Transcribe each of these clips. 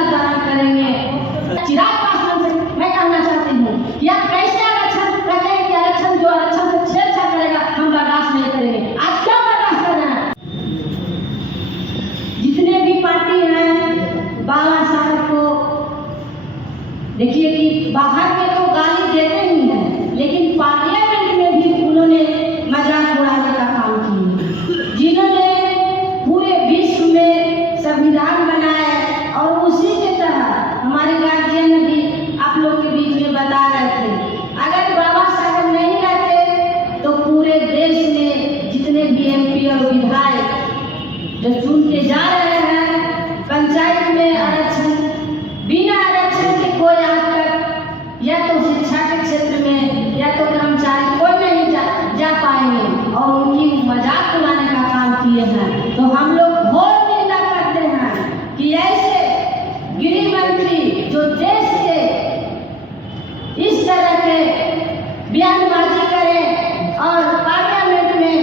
पुतला दान करेंगे। चिराग पासवान से मैं कहना चाहती हूँ कि आप कैसे आरक्षण कहते हैं कि आरक्षण जो आरक्षण से छेड़छाड़ करेगा हम बर्दाश्त नहीं करेंगे। आज क्या बर्दाश्त कर रहे हैं? जितने भी पार्टी हैं बाबा साहब को देखिए कि बाहर में तो गाली देते ही हैं, लेकिन पार्लियामेंट में भी उन्होंने मजाक उड़ाने का काम किया। जिन्होंने पूरे विश्व में संविधान बनाया और उसी के तरह हमारे गार्जियन भी आप लोग के बीच में बता रहे थे, अगर बाबा साहब नहीं रहते तो पूरे देश में जितने भी MP और विधायक जो चुन के जा रहे हैं पंचायत में आरक्षण, बिना आरक्षण के कोई आज तक या तो शिक्षा के क्षेत्र में या तो कर्मचारी कोई नहीं जा पाएंगे और उनकी मजाक उड़ाने का काम किए हैं। तो हम लोग घोर निंदा करते हैं कि ऐसे गृह मंत्री जो देश के इस तरह के बयानबाजी करें और पार्लियामेंट में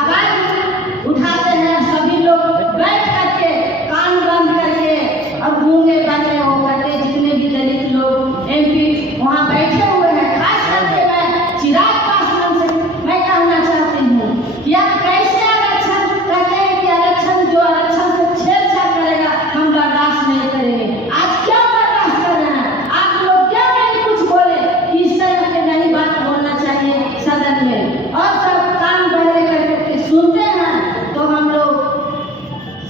आवाज उठाते हैं, सभी लोग बैठ करके कान बंद करके और गूंगे बने हो करके जितने भी दलित लोग MP वहाँ बैठे हुए हैं। खास करके मैं चिराग पासवान से मैं कहना चाहती हूँ कि आप कैसे आरक्षण कहते हैं कि आरक्षण जो आरक्षण से छेड़छाड़ करेगा हम बर्दाश्त नहीं करेंगे। आज क्या बर्दाश्त कर रहे हैं आप लोग? क्या नहीं कुछ बोले कि इस तरह के नहीं बात बोलना चाहिए सदन में, और सब कान बहरे करके सुनते हैं। तो हम लोग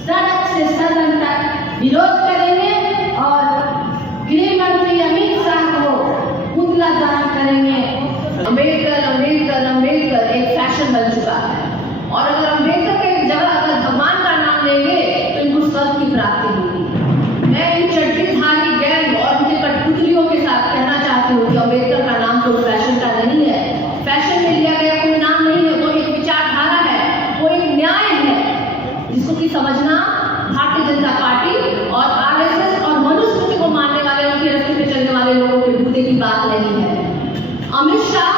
सड़क से सदन तक विरोध करेंगे और गृह मंत्री अमित शाह को पुतला दान करेंगे। अम्बेडकर अम्बेडकर अम्बेडकर एक फैशन बन चुका है, और अगर अम्बेडकर के जगह अगर भगवान का नाम लेंगे तो इनको स्वर्ग की प्राप्ति होगी। मैं इन चड्डीधारी गैंग और उनके कठपुतलियों के साथ कहना चाहती हूँ कि अम्बेडकर का नाम तो फैशन का नहीं है, फैशन में लिया गया कोई नाम नहीं है, वो एक विचारधारा है, वो एक न्याय है जिसको कि समझना भारतीय जनता पार्टी और RSS और मनुस्मृति को मानने वाले, उनके रास्ते पे चलने वाले लोगों के बूते की बात नहीं है। अमित शाह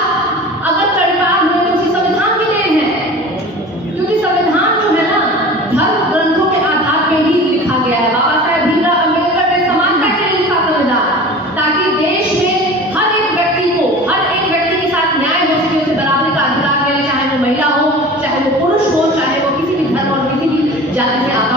अगर तड़पार हुए तो उसी संविधान की देन है, क्योंकि संविधान जो है ना धर्म ग्रंथों के आधार पे ही लिखा गया है। बाबा साहेब भीमराव अम्बेडकर ने समानता के लिए लिखा संविधान, ताकि देश में हर एक व्यक्ति के साथ न्याय हो सके, उसे बराबरी का अधिकार मिले, चाहे वो महिला हो, चाहे वो पुरुष हो, चाहे वो किसी भी धर्म और किसी भी जाति से आता